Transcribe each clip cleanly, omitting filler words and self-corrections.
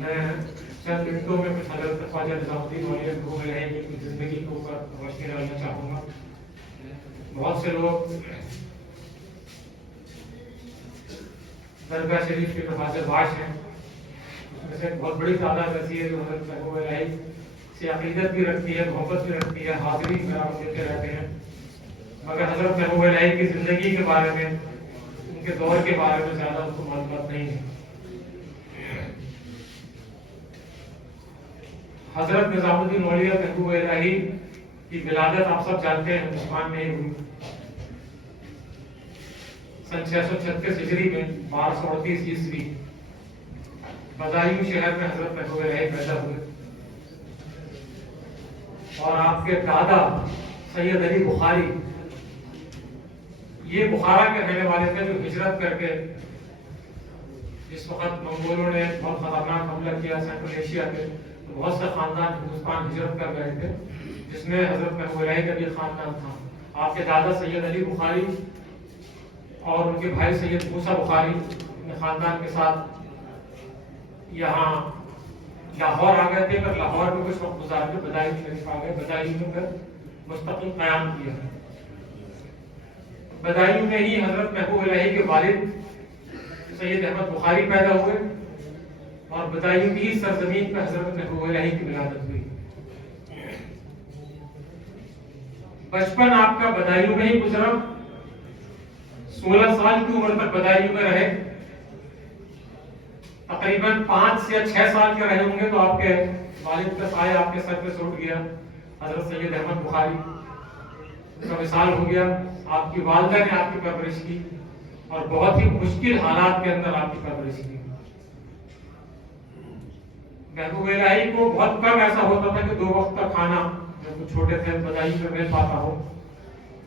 میں چند منٹوں میں کچھ حضرت خواجہ نظام الدین اولیاء محبوب الہی کی زندگی کے اوپر روشنی ڈالنا چاہوں گا۔ بہت سے لوگ درگاہ شریف کے حاضر باش ہیں، اس میں سے بہت بڑی تعداد ایسی ہے جو حضرت محبوب الہی سے عقیدت بھی رکھتی ہے، محبت بھی رکھتی ہے، حاضری برابر دیتے رہتے ہیں، مگر حضرت محبوب الہی کی زندگی کے بارے میں، ان کے دور کے بارے میں زیادہ ان کو معلومات نہیں ہے۔ حضرت نظام الدین اولیاء محبوب الہی کی ولادت آپ سب جانتے ہیں ہندوستان میں ہی ہوئی، سن 636 ہجری میں 1238 عیسوی بدایوں شہر میں حضرت محبوب الہی پیدا ہوئے، اور آپ کے دادا سید علی بخاری یہ بخارا کے رہنے والے تھے، جو ہجرت کر کے جس وقت منگولوں نے بہت خطرناک حملہ کیا سینٹرل ایشیا پہ، تو بہت سے خاندان ہندوستان ہجرت کر گئے تھے، جس میں حضرت محبوب الہی کا بھی خاندان تھا۔ آپ کے دادا سید علی بخاری اور ان کے بھائی سید موسیٰ بخاری اپنے خاندان کے ساتھ یہاں لاہور آ گئے تھے، پر لاہور میں کچھ وقت گزار کے بدایوں شریف آ گئے، بدایوں میں پھر مستقل قیام کیا۔ بدایوں میں ہی حضرت محبوب الہی کے والد سید احمد بخاری پیدا ہوئے، اور بدایوں کی سرزمین پر حضرت محبوب الہی کی ولادت ہوئی۔ بچپن آپ کا بدایوں میں ہی گزرا، 16 سال کی عمر تک بدایوں میں رہے، تقریباً 5 یا 6 سال کے رہے ہوں گے تو آپ کے والد کا سایہ آپ کے سر پہ سوٹ گیا، حضرت سید احمد بخاری کا وصال ہو گیا۔ آپ کی والدہ نے آپ کی پرورش کی، اور بہت ہی مشکل حالات کے اندر آپ کی پرورش کی۔ محبوب الہی کو بہت کم ایسا ہوتا تھا کہ 2 وقت کا کھانا جب وہ چھوٹے تھے بدایوں میں مل پاتا ہو،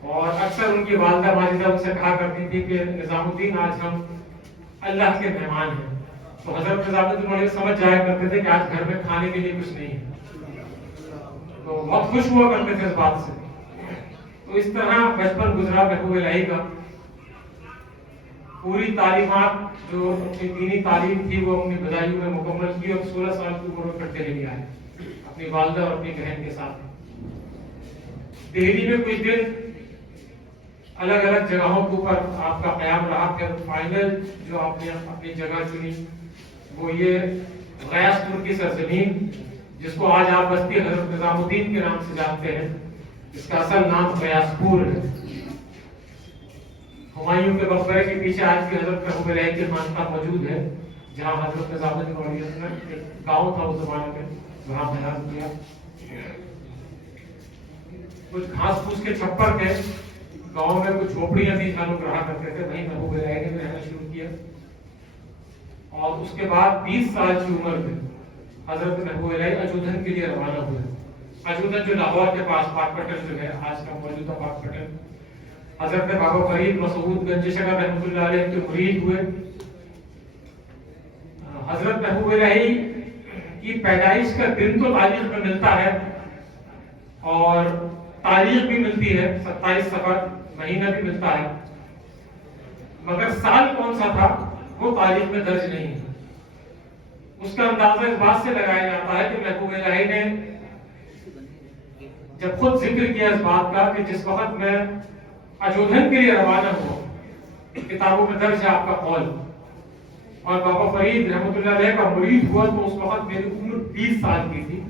اور اکثر ان کی والدہ ماجدہ ان سے کہا کرتی تھی کہ نظام الدین آج ہم اللہ کے مہمان ہیں، تو حضرت نظام الدین اولیاء سمجھ جایا کرتے تھے کہ آج گھر میں کھانے کے لیے کچھ نہیں ہے، تو بہت خوش ہوا کرتے تھے اس بات سے۔ تو اس طرح بچپن گزرا محبوب الہی کا۔ پوری تعلیمات جو اپنی دینی تعلیم تھی وہ اپنی بدایوں میں مکمل کی، اور 16 سال کی عمر میں پھر دہلی آئے اپنی والدہ اور اپنی بہن کے ساتھ۔ دہلی میں کچھ دن الگ الگ جگہوں کے اوپر آپ کا قیام رہا، پھر فائنل جو آپ نے اپنی جگہ چنی وہ یہ غیاث پور کی سرزمین، جس کو آج آپ بستی حضرت نظام الدین کے نام سے جانتے ہیں، اس کا اصل نام غیاث پور ہے۔ ہمایوں کے مقبرے کے پیچھے آج بھی حضرت محبوب الہی کی خانقاہ موجود ہے، جہاں حضرت نظام الدین اولیاء نے ایک گاؤں تھا اس زمانے میں، وہاں بیان کیا۔ کچھ گھاس پھوس کے چھپر تھے گاؤں میں، کچھ جھوپڑیاں تھیں جہاں لوگ رہا کرتے تھے، وہیں محبوب الہی نے رہنا شروع کیا۔ اور اس کے بعد 20 سال کی عمر میں حضرت محبوب الہی اجودھن کے لیے روانہ ہوئے۔ اجودھن جو لاہور کے پاس پاک پٹن جو ہے آج کا موجودہ پاک پٹن، حضرت بابا فرید مسعود گنج شکر رحمۃ اللہ علیہ کے مرید ہوئے۔ حضرت محبوب الہی کی پیدائش کا دن تو تاریخ میں ملتا ہے، اور تاریخ بھی ملتی ہے، 27 صفر مہینہ بھی ملتا ہے، مگر سال کون سا تھا وہ تاریخ میں درج نہیں ہے۔ اس کا اندازہ اس بات سے لگایا جاتا ہے کہ محبوب الہی نے جب خود ذکر کیا اس بات کا کہ جس وقت میں اجودھن کے لیے روانہ ہوا، کتابوں میں درج ہے آپ کا قول، اور بابا فرید رحمۃ اللہ علیہ کا مرید ہوا، تو اس وقت میری عمر 20 سال کی تھی،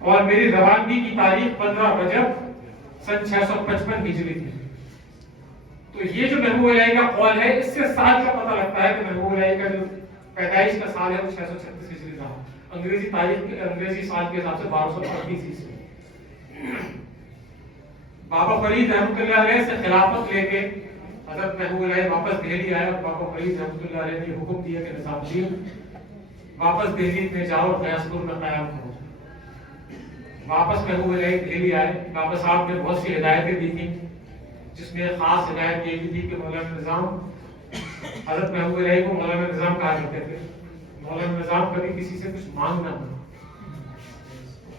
اور میری روانگی کی تاریخ 15 رجب سن 655 ہجری تھی۔ تو یہ جو محبوب الہی کا قول ہے، اس سے سال کا پتہ لگتا ہے کہ محبوب الہی کا جو پیدائش کا سال ہے وہ 636 ہجری رہا، انگریزی تاریخ انگریزی سال کے حساب سے 1238 عیسوی۔ بابا فرید رحمۃ اللہ علیہ سے خلافت لے کے حضرت محبوب الہی واپس دہلی آئے، اور بابا فرید رحمۃ اللہ علیہ نے حکم دیا کہ نظام الدین واپس دہلی میں جاؤ اور غیاث پور میں قیام کرو۔ واپس محبوب الہی دہلی آئے، واپس آپ نے بہت سی ہدایتیں دی تھیں، جس میں خاص ہدایت یہ بھی تھی کہ مولانا نظام، حضرت محبوب الہی کو مولانا نظام کہا کرتے تھے، مولانا نظام کبھی کسی سے کچھ مانگ نہ کرو۔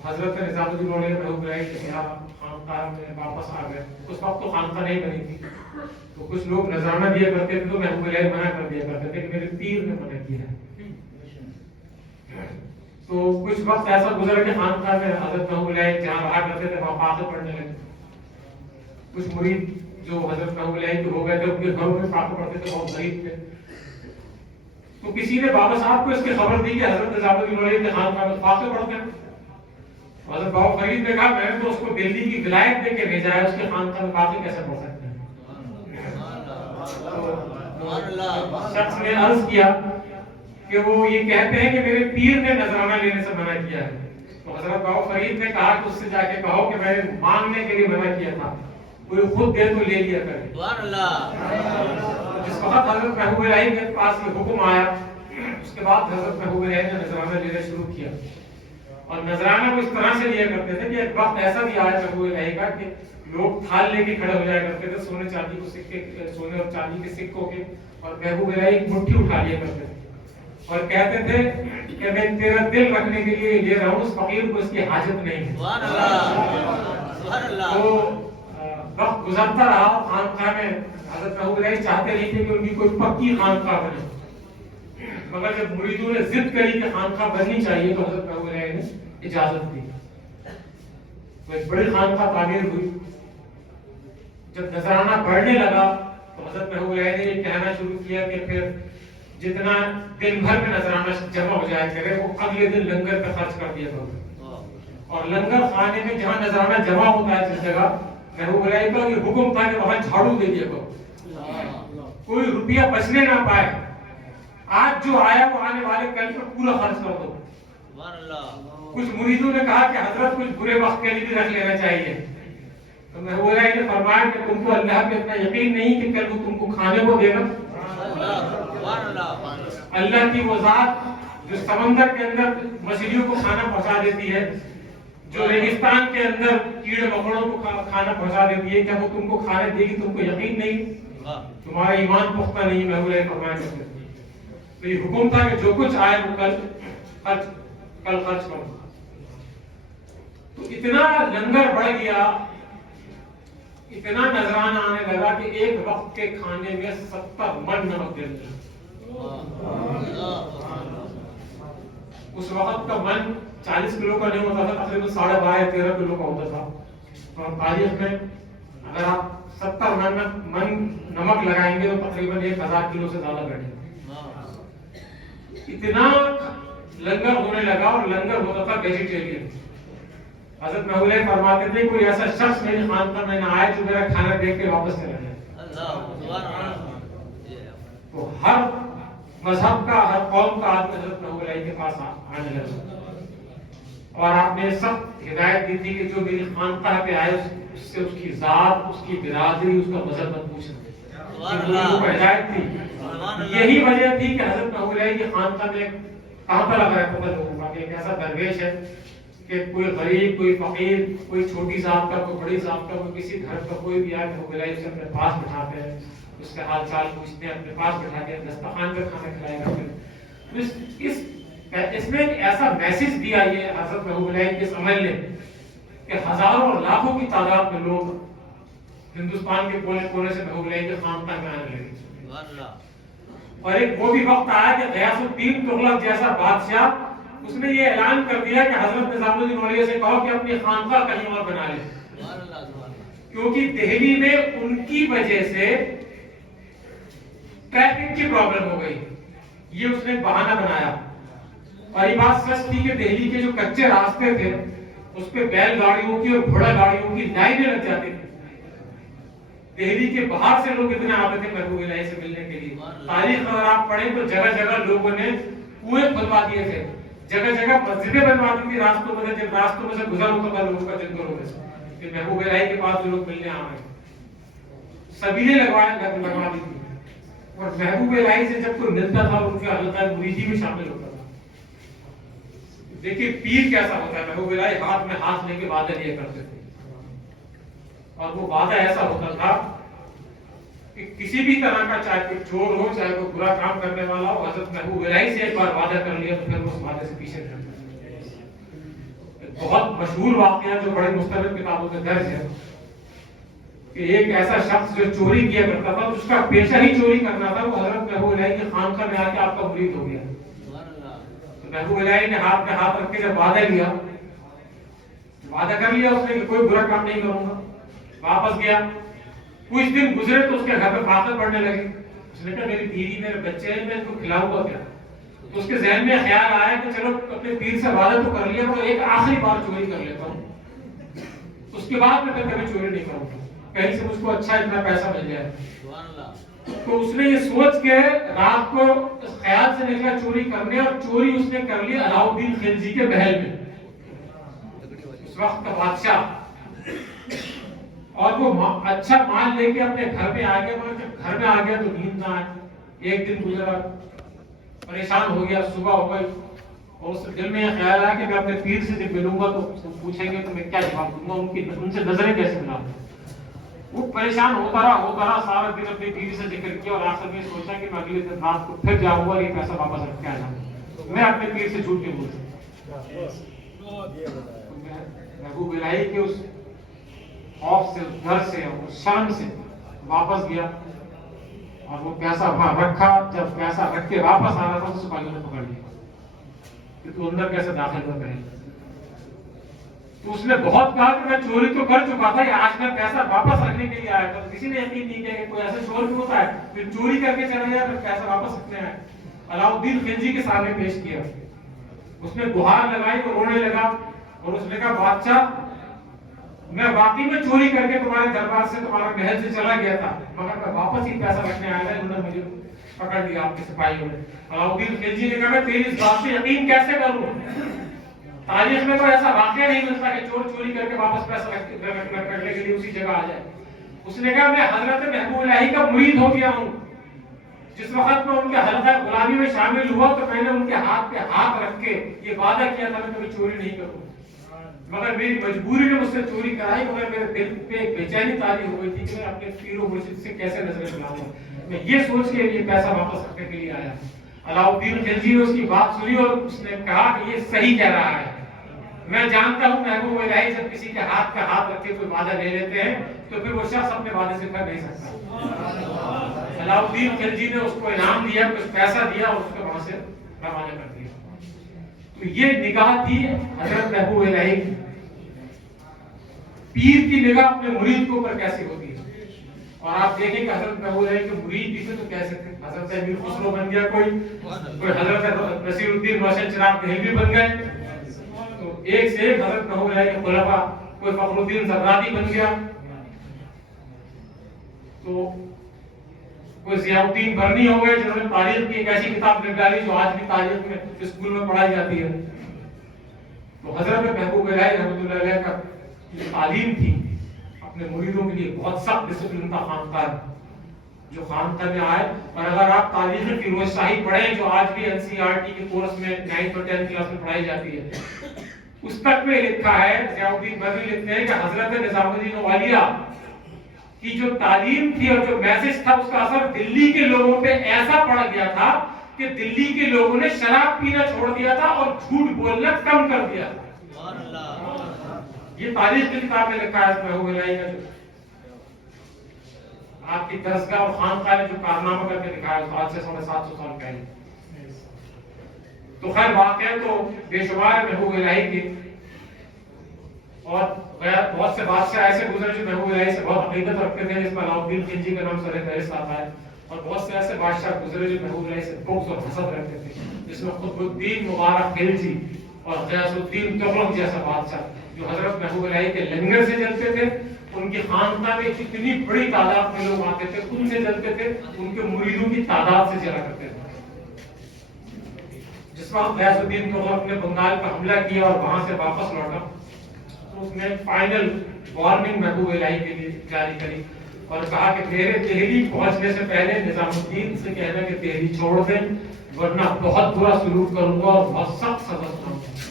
حضرت نظام الدین اولیاء محبوب الہی کے یہاں خانقاہ میں واپس آ گئے، اس وقت تو خانقاہ نہیں بنی تھی، تو کچھ لوگ نذرانہ دیا کرتے تھے، تو محبوب الہی منع کر دیا کرتے تھے کہ میرے پیر نے منع کیا ہے، تو کچھ وقت ایسا گزر کہ خانقاہ میں حضرت محبوب علیہ جہاں رہا کرتے تھے وہاں فاقے پڑھنے لگے. کچھ مرید جو حضرت محبوب علیہ کے ہو گئے تھے ان کے گھروں میں فاقے پڑھتے تھے, بہت غریب تھے. تو کسی نے بابا صاحب کو اس کی خبر دی کہ حضرت نظام الدین اولیا کے خانقاہ میں فاقے پڑھتے ہیں. حضرت بابا فرید نے کہا میں نے تو اس کو دلی کی ولایت دے کے بھیجا ہے, اس کے خانقاہ میں فاقے کیسے پڑھ سکتے ہیں. شخص نے عرض کیا کہ وہ یہ کہتے ہیں کہ میرے پیر نے نذرانہ لینے سے منع کیا ہے. تو حضرت بابا فرید نے کہا کہ اس سے جا کے کہو کہ میں نے مانگنے کے لیے منع کیا تھا, کوئی خود دے تو لے لیا کرے. جس وقت حضرت محبوب علیہ کے پاس یہ حکم آیا, اس کے بعد حضرت محبوب علیہ نے نذرانہ لینا شروع کیا. اور نذرانہ کو اس طرح سے لیا کرتے تھے کہ ایک وقت ایسا بھی آیا محبوب علیہ کا کہ لوگ تھال لے کے کھڑے ہو جایا کرتے تھے سونے چاندی کو سکے, سونے اور چاندی کے سکوں کے, اور محبوب علیہ ایک مٹھی اٹھا لیا کرتے تھے اور کہتے تھے کہ میں تیرا دل رکھنے کے لیے لے رہا ہوں, اس فقیر کو اس کی حاجت نہیں ہے. تو وقت گزرتا رہا, خانقاہ میں حضرت محبوب علیہ چاہتے نہیں تھے کہ ان کی کوئی پکی خانقاہ بنے, مگر جب مریدوں نے ضد کری کہ خانقاہ بننی چاہیے تو حضرت محبوب علیہ نے اجازت دی. تو ایک بڑی خانقاہ تعمیر ہوئی. جب نذرانہ بڑھنے لگا تو حضرت محبوب علیہ نے یہ کہنا شروع کیا کہ پھر جتنا دن بھر میں نذرانہ جمع ہو جائے کرے وہ اگلے دن لنگر پہ خرچ کر دیا کرو. اور لنگر خانے میں جہاں نذرانہ جمع ہوتا ہے جس جگہ, محبوب علیہ کا یہ حکم تھا کہ وہاں جھاڑو دے دیا کرو, کوئی روپیہ بچنے نہ پائے. آج جو آیا وہ آنے والے کل پر پورا خرچ کر دو. کچھ مریدوں نے کہا کہ حضرت کچھ برے وقت کے لیے بھی رکھ لینا چاہیے. تو محبوب علیہ نے فرمایا کہ تم کو اللہ پہ اتنا یقین نہیں کہ کل وہ تم کو کھانے کو دے گا. اللہ کی وہ ذات جو سمندر کے اندر مچھلیوں کو کھانا پہنچا دیتی ہے, جو ریگستان کے اندر کیڑے مکوڑوں کو کھانا پہنچا دیتی ہے, کیا وہ تم کو کھانے دے گی؟ تم کو یقین نہیں, تمہارا ایمان پختہ نہیں. محبوب علیہ فرمایا تو یہ حکم تھا کہ جو کچھ آئے وہ کل خرچ کرو. تو اتنا لنگر بڑھ گیا, اتنا نذرانہ آنے لگا کہ ایک وقت کے کھانے میں 70 من نمک دیتے ہیں. اس وقت کا من 40 کلو کا نہیں ہوتا تھا, تقریباً 12.5 یا 13 کلو کا ہوتا تھا. اور تاریخ میں اگر آپ 70 من نمک لگائیں گے تو تقریباً 1000 کلو سے زیادہ بیٹھے. اتنا لنگر ہونے لگا, اور لنگر ہوتا تھا ویجیٹیرین. حضرت محبوب علیہ فرماتے تھے کوئی ایسا شخص میری خانقاہ میں نہ آئے جو میرا کھانا دیکھ کے واپس چلا جائے. تو ہر مذہب کا, ہر قوم کا آدمی حضرت محبوب علیہ کے پاس آنے لگا, اور آپ نے سب ہدایت دی تھی کہ جو میری خانقاہ پہ آئے اس سے اس کی ذات, اس کی برادری, اس کا مذہب مت پوچھنا. ہدایت تھی. یہی وجہ تھی کہ حضرت محبوب علیہ کی خانقاہ میں کہاں پر لگا رہتا تھا لوگوں کا کہ ایک ایسا درویش ہے کہ کوئی غریب, کوئی فقیر, کوئی چھوٹی ذات کا, کوئی بڑی ذات کا, کوئی کسی گھر کا کوئی بھی آئے, محبوب علیہ اسے اپنے پاس بٹھاتے ہیں, اس کے حال چال پوچھتے ہیں, اپنے پاس بٹھا کے دسترخوان پہ کھانا کھلایا کرتے ہیں. اس میں ایسا میسج دیا یہ حضرت محبوب علیہ کے اس عمل نے کہ ہزاروں اور لاکھوں کی تعداد میں لوگ ہندوستان کے کونے کونے سے محبوب علیہ کے خانقاہ میں آنے لگے. اور ایک وہ بھی وقت آیا کہ غیاث الدین تغلق جیسا بادشاہ, اس نے یہ اعلان کر دیا کہ حضرت نظام الدین اولیا سے کہو کہ اپنی خانقاہ کہیں اور بنا لے, کیونکہ دہلی میں ان کی وجہ سے ٹریفک کی پرابلم ہو گئی. یہ اس نے بہانہ بنایا. اور یہ بات سچ تھی کہ دہلی کے جو کچے راستے تھے اس پہ بیل گاڑیوں کی اور گھوڑا گاڑیوں کی لائنیں لگ جاتی تھی. دہلی کے باہر سے لوگ اتنے آتے تھے محبوب علیہ سے ملنے کے لیے. تاریخ اگر آپ پڑھیں تو جگہ جگہ لوگوں نے کنویں کھلوا دیے تھے, جگہ جگہ مسجدیں بنوا دی تھی راستوں میں سے, جب راستوں میں سے گزر ہوتا تھا لوگوں کا جن گھروں میں سے کہ محبوب علیہ کے پاس جو لوگ ملنے آ رہے ہیں, سبیلیں لگوا دی تھی. اور محبوب علیہ سے جب کوئی ملتا تھا ان کا حلقہ مریدی میں شامل ہوتا تھا. دیکھیے پیر کیسا ہوتا ہے. محبوب علیہ ہاتھ میں ہاتھ لے کے وعدہ لیا کرتے تھے, اور وہ وعدہ ایسا ہوتا تھا کہ کسی بھی طرح کا, چاہے کوئی چور ہو, چاہے کوئی برا کام کرنے والا ہو, حضرت محبوب علیہ سے ایک بار وعدہ کر لیا تو پھر اس وعدے سے پیچھے نہیں ہٹتا. بہت مشہور واقعہ جو بڑے مستند کتابوں میں درج ہے کہ ایک ایسا شخص جو چوری کیا کرتا تھا, اس کا پیشہ ہی چوری کرنا تھا, وہ حضرت محبوب علیہ کی خانقاہ میں آ کے آپ کا مرید ہو گیا. تو محبوب الہی نے ہاتھ پہ ہاتھ رکھ کے جب وعدہ لیا، وعدہ کر لیا اس نے کہ کوئی برا کام نہیں کروں گا، واپس گیا، کچھ دن گزرے تو اس کے گھر پہ فاقے پڑنے لگے، اس نے کہا میری بیوی میرے بچے ہیں، میں ان کو کھلاؤں گا کیا؟ تو اس کے ذہن میں خیال آیا کہ چلو اپنے پیر سے وعدہ تو کر لیا، تو ایک آخری بار چوری کر لیتا ہوں، اس کے بعد میں کبھی چوری نہیں کروں گا، کہیں سے مجھ کو اچھا اتنا پیسہ مل جائے۔ تو اس نے یہ سوچ کے رات کو اس خیال سے نکلا چوری کرنے، اور چوری اس نے کر لی علاؤالدین خلجی کے محل میں، اس وقت کا بادشاہ، اور وہ اچھا مال لے کے اپنے گھر میں آ گیا، مگر جب گھر میں آ گیا تو نیند نہ آئی، ایک دن گزرا، پریشان ہو گیا، صبح ہو گئی، اور اس دل میں یہ خیال آیا کہ میں اپنے پیر سے جب ملوں گا تو پوچھیں گے تو میں کیا جواب دوں گا، ان سے نظریں کیسے ملاؤں گا۔ وہ پریشان ہوتا رہا سارا دن اپنی بیوی سے ذکر کیا، اور آخر میں سوچا کہ میں اگلے دن رات کو پھر جاؤں گا، یہ پیسہ واپس رکھ کے آ جاؤں، میں اپنے پیر سے جھوٹ نہیں بول سکتا۔ محبوب الہی کے اس خوف سے، اس ڈر سے، اس شرم سے واپس گیا، اور وہ پیسہ وہاں رکھا، جب پیسہ رکھ کے واپس آ رہا تھا تو سپاہیوں نے پکڑ لیا کہ تو اندر کیسے داخل ہو گئے۔ تو اس نے بہت کہا کہ میں چوری تو کر چکا تھا، آج میں پیسہ واپس رکھنے کے لیے آیا تھا، کسی نے یقین نہیں کیا کہ کوئی ایسا چور بھی ہوتا ہے پھر چوری کر کے چلا جائے پھر پیسہ واپس رکھنے آئے۔ علاؤالدین خلجی کے سامنے پیش کیا، اس نے گہار لگائی تو رونے لگا، اور اس نے کہا بادشاہ میں واقعی میں چوری کر کے تمہارے دربار سے، تمہارے محل سے چلا گیا تھا، مگر میں واپس ہی پیسہ رکھنے آیا تھا، انہوں نے مجھے پکڑ لیا آپ کے سپاہیوں نے۔ علاؤالدین خلجی نے کہا میں تیری اس بات پہ یقین کیسے کروں؟ تاریخ میں کوئی ایسا واقعہ نہیں ملتا کہ چور چوری کر کے واپس پیسہ رکھنے کے لیے اسی جگہ آ جائے۔ اس نے کہا میں حضرت محبوب الہی کا مرید ہو گیا ہوں، جس وقت میں ان کے حلقہ غلامی میں شامل ہوا تو میں نے ان کے ہاتھ پہ ہاتھ رکھ کے یہ وعدہ کیا تھا میں کبھی چوری نہیں کروں، مگر میری مجبوری نے مجھ سے چوری کرائی، مگر میرے دل پہ ایک بے چینی تاری ہو گئی تھی کہ میں اپنے پیر و مرشد سے کیسے نظریں ملاؤں گا، میں یہ سوچ کے یہ پیسہ واپس رکھنے کے لیے آیا۔ علاؤالدین خلجی نے اس کی بات سنی اور اس نے کہا کہ یہ صحیح کہہ رہا ہے، میں جانتا ہوں محبوب الہی جب کسی کے ہاتھ پہ ہاتھ رکھ کے کوئی وعدہ لے لیتے ہیں تو پھر وہ شخص اپنے وعدے سے کر نہیں سکتا۔ علاؤالدین خلجی نے اس کو انعام دیا، کچھ پیسہ دیا، اور اس کو وہاں سے روانہ کر دیا۔ تو یہ نگاہ تھی حضرت محبوب الہی کی، پیر کی نگاہ اپنے مرید کے اوپر کیسی ہوتی ہے۔ اور آپ دیکھیں کہ حضرت محبوب الہی کے مرید بھی تھے تو کیسے تھے، حضرت امیر خسرو بن گیا کوئی حضرت نصیر الدین روشن چراغ دہلوی بن گئے، تو ایک سے ایک حضرت محبوب الہی کے خلفاء، کوئی فخر الدین زرادی بن گیا، تو کوئی ضیاء الدین برنی ہو گئے جنہوں نے تاریخ کی ایک ایسی کتاب لکھ ڈالی جو آج بھی تاریخ میں اسکول میں پڑھائی جاتی ہے۔ تو حضرت محبوب الہی رحمۃ اللہ علیہ کا جو تعلیم تھی اپنے مریدوں کے لیے بہت سخت ڈسپلن کا خانقاہ ہے، جو خانقاہ میں آئے، اور اگر آپ تاریخ کی روز شاہی پڑھیں جو آج بھی NCERT کے کورس میں 9th اور 10th کلاس میں پڑھائی جاتی ہے، اس تک میں لکھا ہے، ضیاء الدین برنی لکھتے ہیں کہ حضرت نظام الدین اولیاء کی جو تعلیم تھی اور جو میسج تھا اس کا اثر دلی کے لوگوں پہ ایسا پڑ گیا تھا کہ دلی کے لوگوں نے شراب پینا چھوڑ دیا تھا اور جھوٹ بولنا کم کر دیا تھا۔ یہ تاریخ کی کتاب میں لکھا ہے محبوب الہی کا، جو آپ کی درسگاہ اور خانقاہ نے جو کارنامہ کر کے دکھایا آج سے 750 سال پہلے۔ تو خیر واقعہ تو بے شمار محبوب الہی کے، اور بہت سے بادشاہ ایسے گزرے جو محبوب الہی سے بہت عقیدت رکھتے تھے، جس میں علاؤالدین خلجی کا نام سر فہرست آتا ہے، اور بہت سے ایسے بادشاہ گزرے جو محبوب الہی سے بغض اور حسد رکھتے تھے، جس میں قطب الدین مبارک خلجی اور غیاث الدین تغلق جیسا بادشاہ جو حضرت محبوب الہی کے لنگر سے جلتے تھے، ان کی خانقاہ میں اتنی بڑی تعداد میں لوگ آتے تھے، ان سے جلتے تھے، ان کے مریدوں کی تعداد سے جلا کرتے تھے۔ جس وقت غیاث الدین تغلق نے بنگال پر حملہ کیا اور وہاں سے واپس لوٹا تو اس نے فائنل وارننگ محبوب الہی کے لیے جاری کری اور کہا کہ میرے دہلی پہنچنے سے پہلے نظام الدین سے کہنا کہ دہلی چھوڑ دیں ورنہ بہت برا سلوک کروں گا اور بہت سخت سزا سناؤں گا۔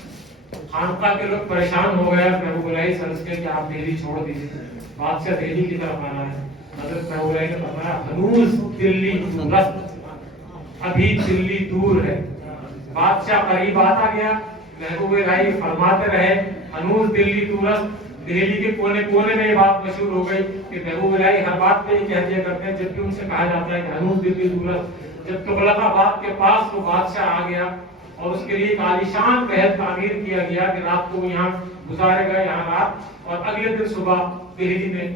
خانقاہ کے لوگ پریشان ہو گئے، محبوب الہی سے عرض کیا کہ آپ دہلی چھوڑ دیجیے، بادشاہ دہلی کی طرف آنا ہے۔ حضرت محبوب الہی نے فرمایا ہنوز دلی دور، ابھی دلی دور ہے۔ بادشاہ قریب آتا گیا، محبوب الہی فرماتے رہے ہنوز دلی دورست۔ دہلی کے کونے کونے میں یہ بات مشہور ہو گئی کہ محبوب الہی ہر بات پہ یہ کہہ دیا کرتے ہیں، جبکہ ان سے کہا جاتا ہے کہ ہنوز دلی دورست۔ جب تغلق آباد کے پاس وہ بادشاہ آ گیا اور اس کے لیے ایک عالیشان محل تعمیر کیا گیا کہ رات کو یہاں گزارے گا یہاں رات، اور اگلے دن صبح دہلی میں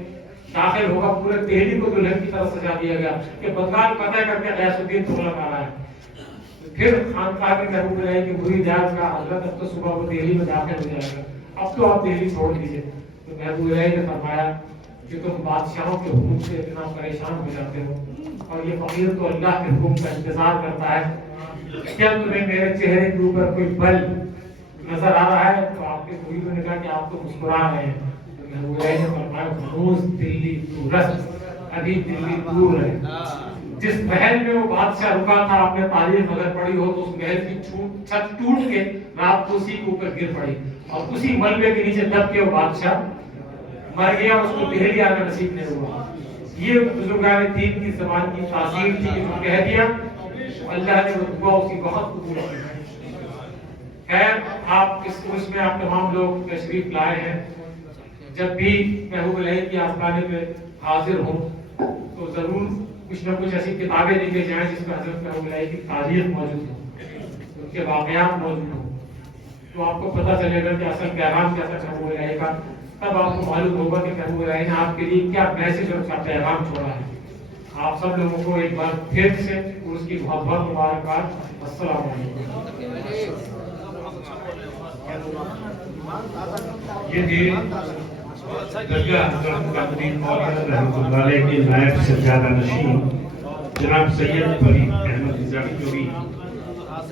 داخل ہوگا. پورے دہلی کو دلہن کی طرح سجا دیا گیا کہ بدگان فتح کر کے غیاث الدین تغلق آ رہا ہے. پھر خانقاہ میں محبوب الہی کی مرید جاز کا حضرت اب تو صبح وہ دہلی میں داخل ہو جائے گا، اب تو آپ دہلی چھوڑ دیجیے. تو محبوب الہی نے فرمایا کہ تم بادشاہوں کے حکم سے اتنا پریشان ہو جاتے ہو، اور یہ فقیر تو اللہ کے حکم کا انتظار کرتا ہے. کیا تمہیں میرے چہرے کے اوپر کوئی بل نظر آ رہا ہے؟ تو آپ کے مریدوں نے کہا کہ آپ تو مسکرا رہے ہیں. تو محبوب الہی نے فرمایا ہنوز دلی دورست، ابھی دلی دور ہے. جس محل میں وہ بادشاہ رکا تھا، آپ نے تاریخ اگر پڑھی ہو تو اس محل کی چھت ٹوٹ کے رات کو اسی کے اوپر گر پڑی، اور اسی ملبے کے نیچے دب کے وہ بادشاہ مر گیا، اس کو دہلی آنا نصیب نہیں ہوا. یہ بزرگان دین کی زبان کی تاثیر تھی کہ جو کہہ دیا اللہ نے وہ دعا اسی وقت قبول کی. خیر، آپ اس کورس میں آپ تمام لوگ تشریف لائے ہیں. جب بھی محبوب الہی کی آستانے پہ حاضر ہوں تو ضرور کچھ نہ کچھ ایسی کتابیں لکھے جائیں جس میں حضرت محبوب الہی کی تاریخ موجود ہو، ان کے واقعات موجود ہوں، تو آپ کو پتہ چلے گا کہ اصل پیغام کیا تھا محبوب الہی کا. تب آپ کو معلوم ہوگا کہ محبوب الہی نے آپ کے لیے کیا میسج اور کیا پیغام چھوڑا ہے. آپ سب لوگوں کو ایک بار پھر سے اس کی بہت بہت مبارکباد. السلام علیکم. یہ تھی درگاہ حضرت مقدم مولانا رحمۃ اللہ علیہ کے نائب سجادہ نشین جناب سید فرید احمد رضوی جو بھی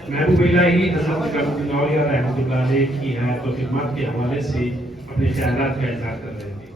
محبوب الہی حضرت مقدم مولانا رحمۃ اللہ علیہ کی حیات و خدمات کے حوالے سے اپنے خیالات کا اظہار کر رہے تھے.